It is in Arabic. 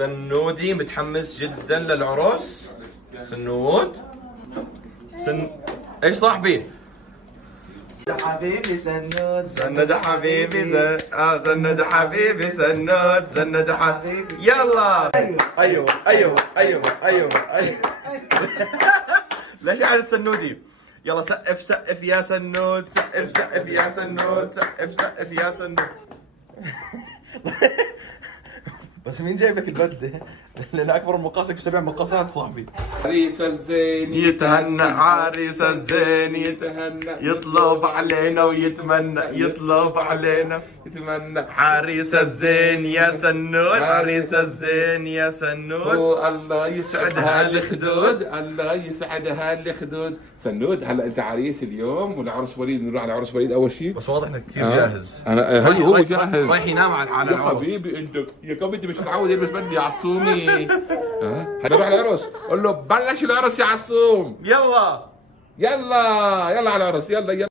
سنودي متحمس جدا للعروس. سنود ايش صاحبي؟ حبيبي سنود سند حبيبي سند حبيبي سند حبيبي يلا. ايوه ايوه ايوه ايوه ايوه ليش قاعد سنودي؟ يلا سقف سقف يا سنود، سقف سقف يا سنود، سقف سقف يا سنود. بس مين جايب لك البدله؟ لان اكبر مقاسك ب7 مقاسات صاحبي. عريس الزين يتهنى عريس الزين يتهنى يطلب علينا ويتمنى، يطلب علينا يتمنى. عريس الزين يا سنود، عريس الزين يا سنود. الله يسعد هالخدود، الله يسعد هالخدود. سنود هلا انت عريس اليوم والعروس وليد، نروح على العروس وليد اول شيء. بس واضح انك كثير جاهز. انا هو جاهز رايح ينام على يا العروس. حبيبي. انت يا كم انت مش متعود يلبس بدله يا عصومي. نروح على العروس، قول له بلش العرس يا عصوم. يلا يلا يلا على العرس، يلا يلا.